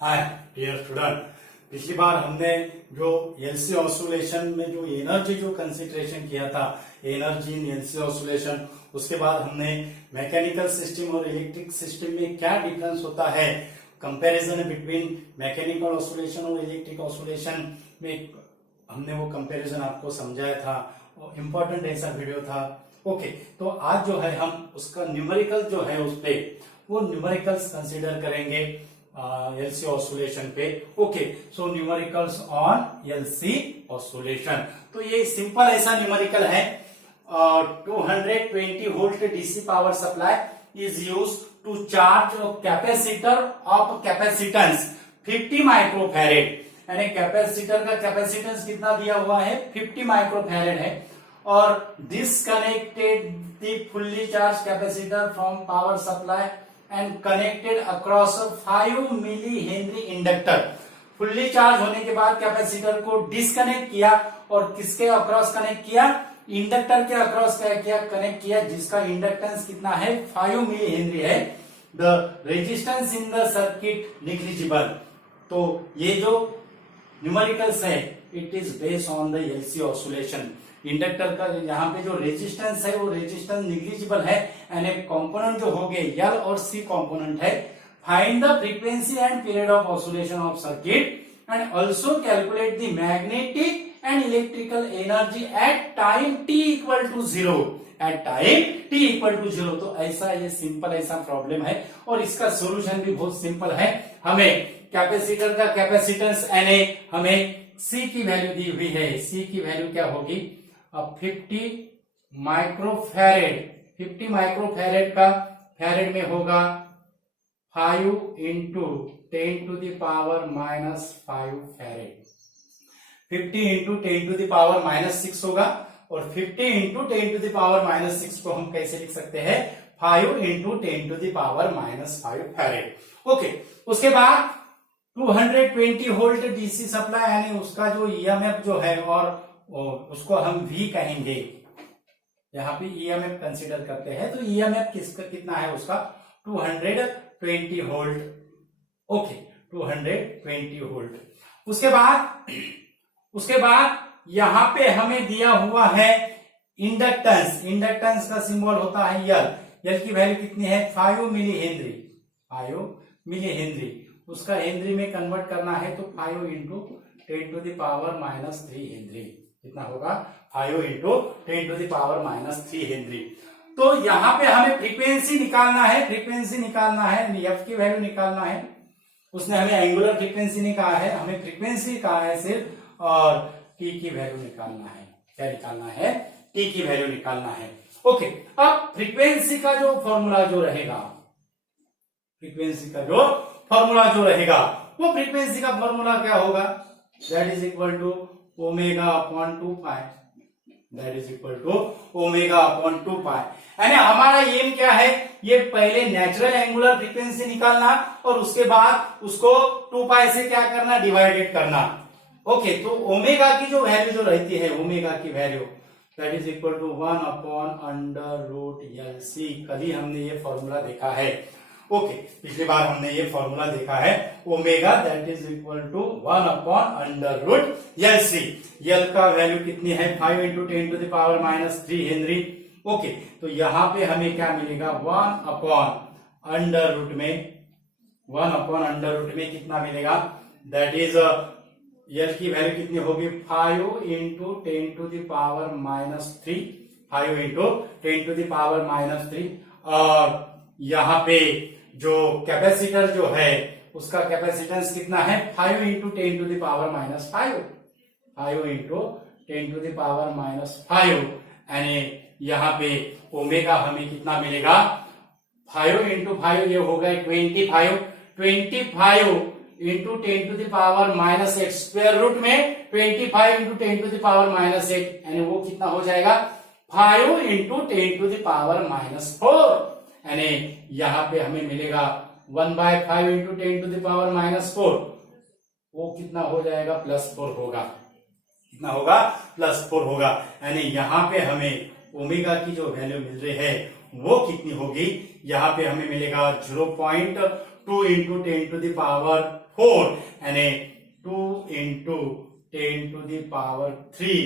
Hi dear student, पिछली बार हमने जो एलसी ऑसिलेशन में जो एनर्जी जो कंसिडरेशन किया था, एनर्जी इन एलसी ऑसिलेशन, उसके बाद हमने मैकेनिकल सिस्टम और इलेक्ट्रिक सिस्टम में क्या डिफरेंस होता है, कंपैरिजन बिटवीन मैकेनिकल ऑसिलेशन और इलेक्ट्रिक ऑसिलेशन में हमने वो कंपैरिजन आपको समझाया था। इम्पोर्टेंट ऐसा वीडियो था। ओके, तो आज जो है हम उसका न्यूमेरिकल जो है उस पे वो न्यूमेरिकल्स कंसीडर करेंगे एलसी ऑसिलेशन पे। Okay, so numericals on LC oscillation. तो ये सिंपल ऐसा न्यूमेरिकल है। 220 volt DC power supply is use to charge capacitor of capacitance 50 microfarad. यानी कैपेसिटर का कैपेसिटेंस कितना दिया हुआ है, 50 माइक्रोफैरेड है। और disconnected the fully charge capacitor from power supply and connected across 5 millihenry inductor. Fully charge होने के बाद कैपेसिटर को डिस्कनेक्ट किया और किसके अक्रॉस कनेक्ट किया, इंडक्टर के अक्रॉस क्या किया, कनेक्ट किया, जिसका इंडक्टेंस कितना है, 5 मिली हेनरी है। The resistance in the circuit negligible. तो ये जो न्यूमेरिकल्स है it is based on the LC oscillation. Inductor का यहाँ पे जो रेजिस्टेंस है वो रेजिस्टेंस निग्लिजिबल है। यानी कंपोनेंट जो हो गए यल और सी कंपोनेंट है। Find the frequency and period of oscillation of circuit and also calculate the magnetic and electrical energy at time t equal to 0। At time t equal to 0। तो ऐसा ये simple ऐसा problem है और इसका solution भी बहुत सिंपल है। हमें कैपेसिटर का कैपेसिटेंस यानी हमें सी की वैल्यू दी हुई है। सी की वैल्यू क्या होगी, अब 50 माइक्रोफैरेड। 50 माइक्रोफैरेड का फैरेड में होगा 5 into 10 to the power -5 farad. 50 into 10 to the power -6 होगा और 50 इंटू 10 टू द पावर -6 को हम कैसे लिख सकते हैं, 5 into 10 to the power -5 farad. Okay, उसके बाद 220 वोल्ट डीसी सप्लाई यानी उसका जो ईएमएफ जो है और उसको हम V कहेंगे। यहां पे ईएमएफ कंसीडर करते हैं तो ईएमएफ किसका कितना है, उसका 220 वोल्ट। Okay, 220 volt. उसके बाद यहां पे हमें दिया हुआ है इंडक्टेंस। इंडक्टेंस का सिंबल होता है यल। यल की वैल्यू कितनी है, 5 मिली हेनरी। 5 मिली हेनरी, उसका हेनरी में कन्वर्ट करना है तो 5 into 10 to the power -3 henry. कितना होगा, 5 into 10 to the power -3 henry. तो यहां पे हमें फ्रीक्वेंसी निकालना है। फ्रीक्वेंसी निकालना है, एफ की वैल्यू निकालना है। उसने हमें एंगुलर फ्रीक्वेंसी नहीं कहा है, हमें फ्रीक्वेंसी कहा है सिर्फ, और टी की वैल्यू निकालना है। क्या निकालना है, टी की वैल्यू निकालना है। ओके, अब फ्रीक्वेंसी का जो फॉर्मूला जो रहेगा, फ्रीक्वेंसी का जो फॉर्मूला जो रहेगा वो फ्रीक्वेंसी का फॉर्मूला क्या होगा, that is equal to omega upon 2 pi. That is equal to omega upon 2 pi. यानी हमारा एम क्या है, ये पहले नेचुरल एंगुलर फ्रीक्वेंसी निकालना और उसके बाद उसको 2 पाई से क्या करना, डिवाइडेड करना। ओके, तो ओमेगा की जो वैल्यू जो रहती है, ओमेगा की value that is equal to 1 upon under root LC। कल ही हमने ये फॉर्मूला देखा है। ओके, पिछली बार हमने ये फॉर्मूला देखा है, omega that is equal to 1 upon under root LC। L का वैल्यू कितनी है, 5 into 10 to the power -3 henry. Okay, तो यहां पे हमें क्या मिलेगा, 1 अपॉन अंडर रूट में, 1 अपॉन अंडर रूट में कितना मिलेगा, दैट इज यल की वैल्यू कितनी होगी, 5 into 10 to the power -3। 5 into 10 to the power -3। और यहां पे जो कैपेसिटर जो है उसका कैपेसिटेंस कितना है, 5 into 10 to the power -5। 5 into 10 to the power -5। यानी यहां पे ओमेगा हमें कितना मिलेगा, 5 इंटू 5 ये हो गए 25। 25 into 10 to the power -8, square root में 25 इंटू 10 टू द पावर -8, यानी वो कितना हो जाएगा, 5 इंटू 10 टू द पावर -4। यानी यहां पे हमें मिलेगा 1/5 इंटू 10 टू द पावर -4। वो कितना हो जाएगा, +4 होगा। कितना होगा, +4 होगा। यानी यहां पे हमें ओमेगा की जो वैल्यू मिल रही है वो कितनी होगी, यहां पे हमें मिलेगा 0.2 2 into 10 to the power 4 यानी 2 into 10 to the power 3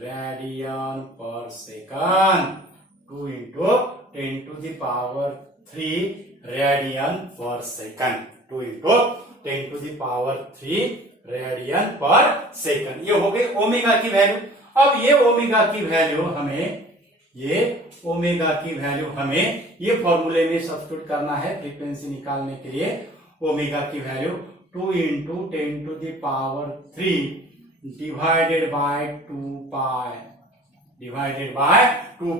radian per second. 2 into 10 to the power 3 radian per second. 2 into 10 to the power 3 radian per second. ये हो गई ओमेगा की वैल्यू। अब ये ओमेगा की वैल्यू हमें ये फॉर्मूले में सब्स्टिट्यूट करना है फ्रीक्वेंसी निकालने के लिए। ओमेगा की value 2 into 10 to the power 3 divided by 2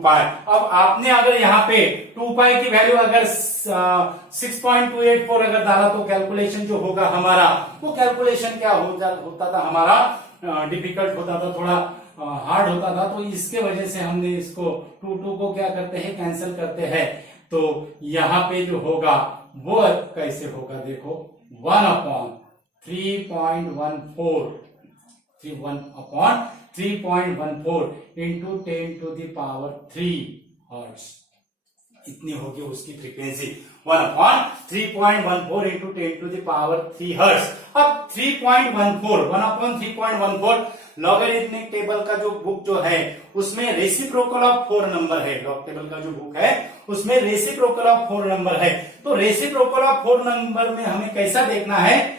पाई। अब आपने अगर यहाँ पे 2 पाई की वैल्यू अगर 6.284 अगर डाला तो कैलकुलेशन जो होगा हमारा, वो कैलकुलेशन क्या होता था हमारा, डिफिकल्ट होता था, थोड़ा हार्ड होता था। तो इसके वजह से हमने इसको 2 को क्या करते हैं, कैंसिल करते हैं। तो यहाँ पे जो होगा वो कैसे होगा, देखो 1/3.14 into 10 to the power 3 hertz. इतनी होगी उसकी frequency 1/3.14 into 10 to the power 3 hertz. अब 1/3.14 लॉगरिथमिक टेबल का जो बुक जो है उसमें रेसिप्रोकल ऑफ 4 नंबर है। लॉग टेबल का जो बुक है उसमें रेसिप्रोकल ऑफ 4 नंबर है। तो रेसिप्रोकल ऑफ 4 नंबर में हमें कैसा देखना है,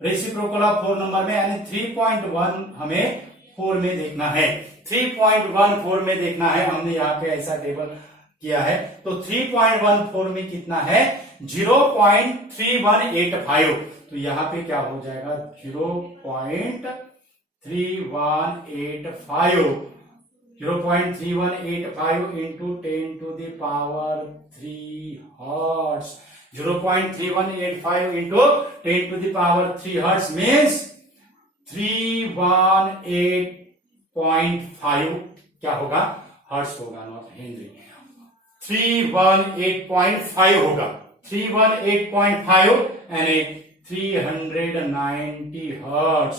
रेसिप्रोकल ऑफ 4 नंबर में यानी 3.1 हमें 4 में देखना है, 3.14 में देखना है। हमने यहाँ पे ऐसा टेबल किया है। तो 3.14 में कितना है, 0.3185। तो यहाँ पे क्या हो जाएगा, 0.3185 into 10 to the power 3 hertz. 0.3185 into 10 to the power 3 hertz means 318.5 क्या होगा, हर्ट्ज होगा, नॉट हेनरी। 318.5 होगा, 318.5 यानी 390 हर्ट्ज।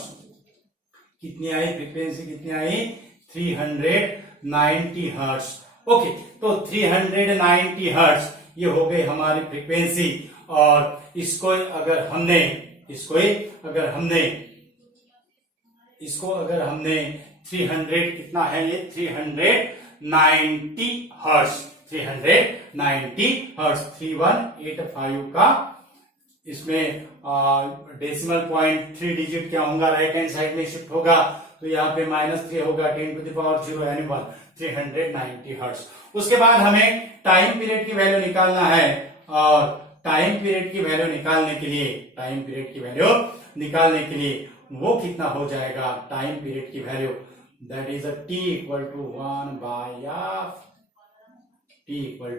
कितनी आई फ्रीक्वेंसी, कितनी आई, 390 हर्ट्ज। ओके, तो 390 हर्ट्ज ये हो गई हमारी फ्रीक्वेंसी। और इसको अगर हमने 300 कितना है, ये 390 हर्ट्ज, 390 हर्ट्ज। 3185 का इसमें डेसिमल पॉइंट 3 डिजिट क्या होगा, राइट हैंड साइड में शिफ्ट होगा। तो यहाँ पे -3 होगा, 10 to the power 0 यानी 1, 390 हर्ट्ज। उसके बाद हमें टाइम पीरियड की वैल्यू निकालना है। और टाइम पीरियड की वैल्यू निकालने के लिए वो कितना हो जाएगा, टाइम पीरियड की value that is t equal to 1/f। t equal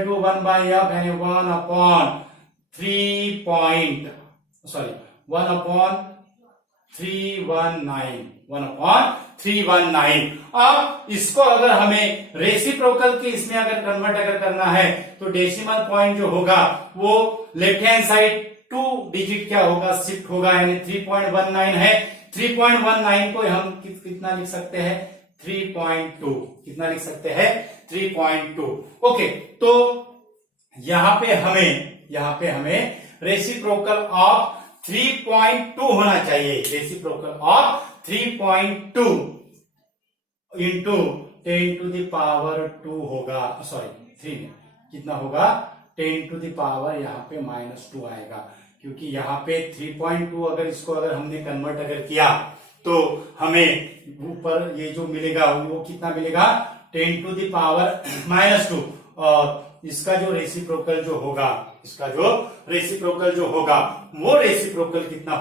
to 1/f यानी 1/319। अब इसको अगर हमें रेसिप्रोकल के इसमें अगर कन्वर्ट अगर करना है तो डेसिमल पॉइंट जो होगा वो लेफ्ट हैंड साइड 2 डिजिट क्या होगा, शिफ्ट होगा, यानी 3.19 है। 3.19 को हम कितना लिख सकते हैं, 3.2। कितना लिख सकते हैं, 3.2। ओके, तो यहां पे हमें रेसिप्रोकल ऑफ 3.2 होना चाहिए। Reciprocal of 3.2 into 10 to the power 2 होगा, सॉरी 3 में कितना होगा, 10 to the power यहाँ पे -2 आएगा। क्योंकि यहाँ पे 3.2 अगर इसको अगर हमने कन्वर्ट अगर किया तो हमें ऊपर ये जो मिलेगा वो कितना मिलेगा, 10 to the power -2। और इसका जो रेसिप्रोकल जो होगा वो रेसिप्रोकल कितना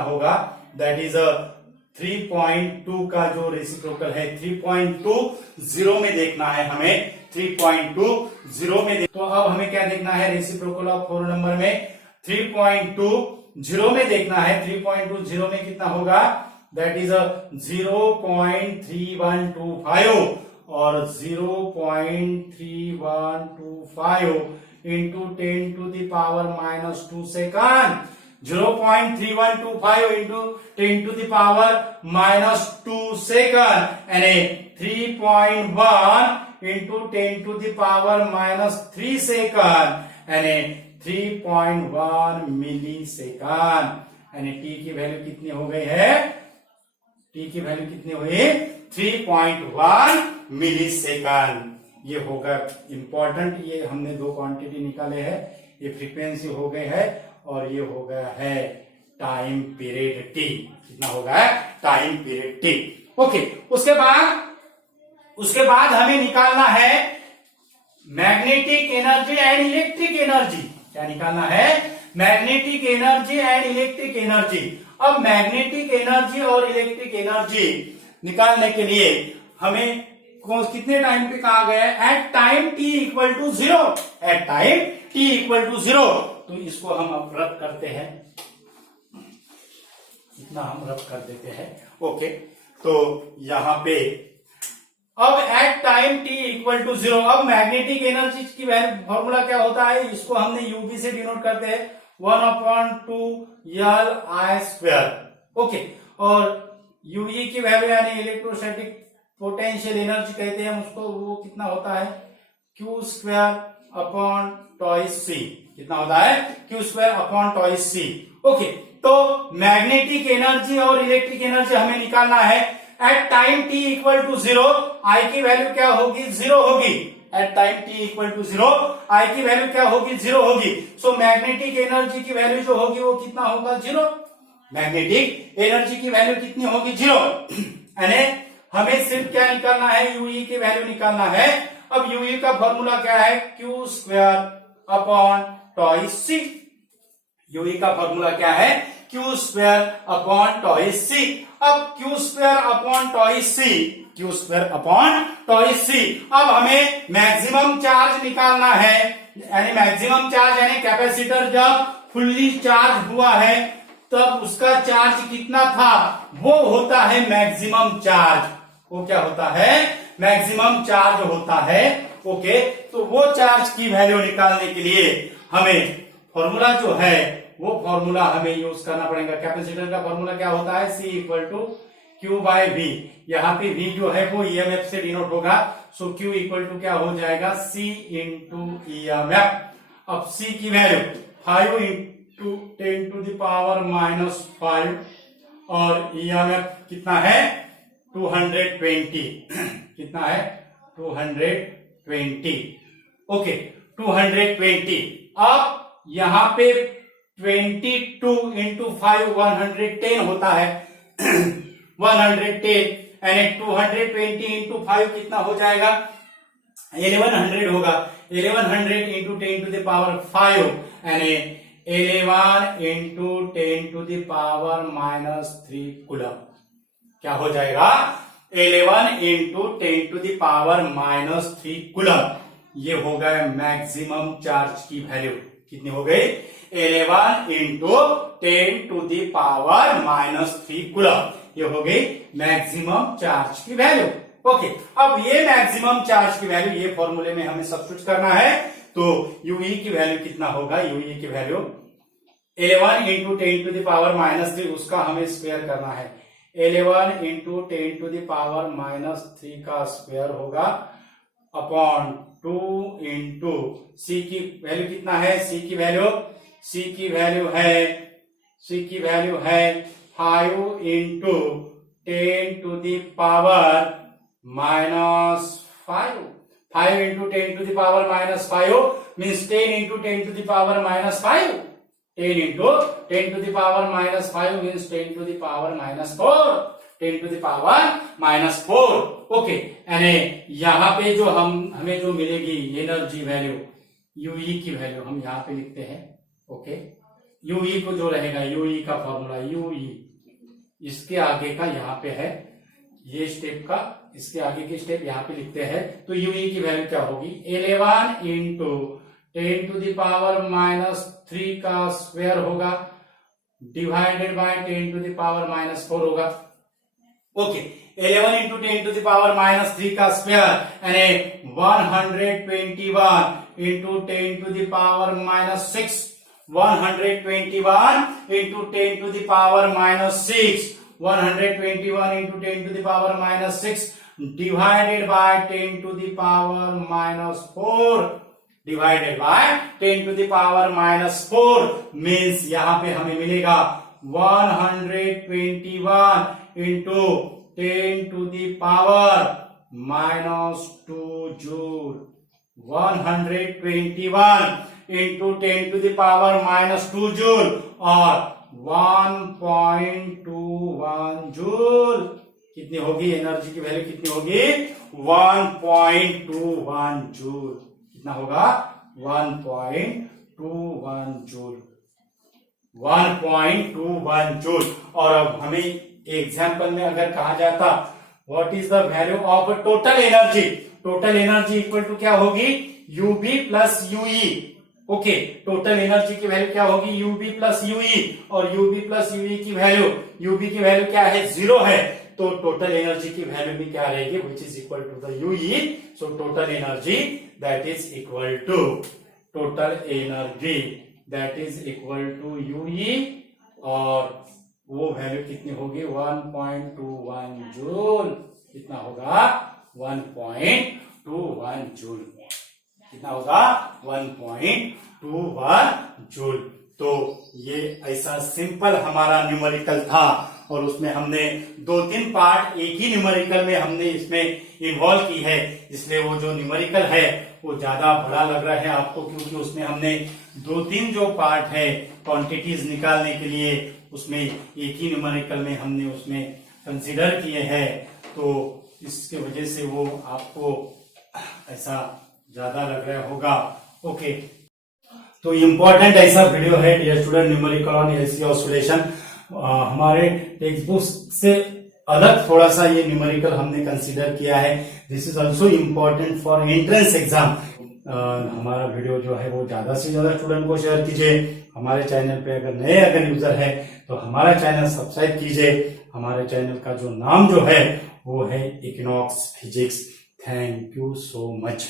होगा, दैट इज 3.2 का जो रेसिप्रोकल है 3.2 0 में देखना है हमें, 3.2 0 में तो अब हमें क्या देखना है, रेसिप्रोकल ऑफ 4 नंबर में 3.2 0 में देखना है। 3.2 0 में कितना होगा, दैट इज 0.3125 और 0.3125 into 10 to the power -2 second. 0.3125 into 10 to the power -2 second यानी 3.1 into 10 to the power minus 3 second यानी 3.1 मिली सेकंड। यानी टी की वैल्यू कितनी हो गई है? टी की वैल्यू कितनी हुई? 3.1 मिली सेकंड। ये होगा इंपॉर्टेंट। ये हमने दो क्वांटिटी निकाले हैं। ये फ्रीक्वेंसी हो गई है और ये हो गया है टाइम पीरियड टी। कितना हो गया? Time period T. ओके, उसके बाद हमें निकालना है magnetic energy and electric energy. क्या निकालना है? Magnetic energy and electric energy. अब मैग्नेटिक एनर्जी और इलेक्ट्रिक एनर्जी निकालने के लिए हमें कितने टाइम पे कहा गया है? At time t equal to 0। At time t equal to 0। तो इसको हम अब रद्द करते हैं। इतना हम रद्द कर देते हैं। ओके, तो यहां पे अब at time t equal to 0। अब मैग्नेटिक एनर्जी की फॉर्मूला क्या होता है? इसको हमने यूबी से डिनोट करते हैं 1/2 Li²। ओके, और यूई की वैल्यू यानी इलेक्ट्रोस्टैटिक पोटेंशियल एनर्जी कहते हैं उसको, वो कितना होता है? Q²/τC। कितना होता है? Q²/τC। ओके, तो मैग्नेटिक एनर्जी और इलेक्ट्रिक एनर्जी हमें निकालना है। At time t equal to 0 I की वैल्यू क्या होगी? 0 होगी। At time t equal to 0 I की वैल्यू क्या होगी? 0 होगी। सो मैग्नेटिक एनर्जी की वैल्यू जो होगी वो कितना होगा? 0। मैग्नेटिक एनर्जी की वैल्यू कितनी होगी? 0। यानी हमें सिर्फ क्या निकालना है? यूई की वैल्यू निकालना है। अब यूई का फॉर्मूला क्या है? Q²/τC। यूई का फॉर्मूला क्या है? Q²/τC। अब Q²/τC अब हमें मैक्सिमम चार्ज निकालना है। यानी मैक्सिमम चार्ज यानी कैपेसिटर जब फुल्ली चार्ज हुआ है तब उसका चार्ज कितना था? वो होता है मैक्सिमम चार्ज। वो क्या होता है? मैक्सिमम चार्ज होता है। ओके, तो वो चार्ज की वैल्यू निकालने के लिए हमें फॉर्मूला जो है वो फॉर्मूला हमें यूज करना पड़ेगा। कैपेसिटर का फॉर्मूला क्या होता है? C = Q/V। यहाँ पे V जो है वो EMF से डिनोट होगा। सो Q = क्या हो जाएगा? C × EMF। अब C की वैल्यू 5 × 10⁻⁻5 और EMF कितना है? 220। कितना है? 220। ओके, 220। अब यहां पे 22 × 5 110 होता है। 110 यानी 220 × 5 कितना हो जाएगा? 1100 होगा। 1100 × 10⁻5 यानी 11 × 10⁻³ कूलम। क्या हो जाएगा? 11 × 10⁻³ कूलम। ये हो गया मैक्सिमम चार्ज की वैल्यू। कितनी हो गई? 11 × 10⁻³ कूलम। ये हो गई मैक्सिमम चार्ज की वैल्यू। ओके, अब ये मैक्सिमम चार्ज की वैल्यू ये फॉर्मूले में हमें सब्स्टिट्यूट करना है। तो यूई की वैल्यू कितना होगा? यूई की वैल्यू 11 × 10⁻³ उसका हमें स्क्वायर करना है। 11 × 10⁻³ का स्क्वायर होगा अपॉन 2 × C की वैल्यू कितना है? C की वैल्यू है 5 × 10⁻⁵। 5 × 10⁻⁵ means 10 × 10⁻⁵। 10 × 10⁻⁵ means 10⁻⁴। 10⁻⁴। ओके, यानी यहाँ पे जो हमें जो मिलेगी एनर्जी वैल्यू यूई की वैल्यू हम यहाँ पे लिखते हैं। ओके, यूई को जो रहेगा यूई का फॉर्मूला यूई इसके आगे का यहाँ पे है, ये स्टेप का इसके आगे की स्टेप यहाँ पे लिखते हैं। तो यूई की वैल्यू क्या होगी? 11 × 10⁻³ का स्क्वायर होगा डिवाइडेड बाय 10⁻⁴ होगा। ओके, 11 × 10⁻³ का स्क्वायर यानी 121 × 10⁻⁶। 121 × 10⁻⁶। 121 × 10⁻⁶ divided by 10 to the power -4 divided by 10 to the power -4 means यहां पे हमें मिलेगा 121 into 10 to the power -2 joule 121 into 10 to the power -2 joule और 1.21 जूल कितनी होगी एनर्जी की वैल्यू कितनी होगी 1.21 जूल कितना होगा 1.21 जूल 1.21 जूल। और अब हमें एग्जाम्पल में अगर कहा जाता what is the value of total energy equal to क्या होगी UB plus UE. Okay total energy की वैल्यू क्या होगी यूबी प्लस यूई और यूबी प्लस यूई की वैल्यू क्या है 0 है तो टोटल एनर्जी की वैल्यू भी क्या रहेगी which is equal to the UE. So total energy that is equal to UE और वो वैल्यू कितनी होगी 1.21 जूल कितना होगा 1.21 जूल कितना होगा 1.21 जूल। तो ये ऐसा सिंपल हमारा न्यूमेरिकल था और उसमें हमने 2-3 पार्ट एक ही न्यूमेरिकल में हमने इसमें इन्वॉल्व की है इसलिए वो जो न्यूमेरिकल है वो ज्यादा बड़ा लग रहा है आपको क्योंकि उसमें हमने 2-3 जो पार्ट है क्वांटिटीज निकालने के लिए उसमें एक ही न्यूमेरिकल में हमने उसमें कंसीडर किए हैं तो इसके वजह से वो आपको ऐसा ज्यादा लग रहा होगा। ओके तो इम्पोर्टेंट ऐसा वीडियो है dear student numerical on LC oscillation हमारे टेक्स्ट बुक से अलग थोड़ा सा ये न्यूमेरिकल हमने कंसीडर किया है। This is also important for entrance exam. हमारा वीडियो जो है वो ज्यादा से ज्यादा स्टूडेंट को शेयर कीजिए। हमारे चैनल पे अगर यूजर है तो हमारा चैनल सब्सक्राइब कीजिए। हमारे चैनल का जो नाम जो है वो है equinox physics. Thank you so much.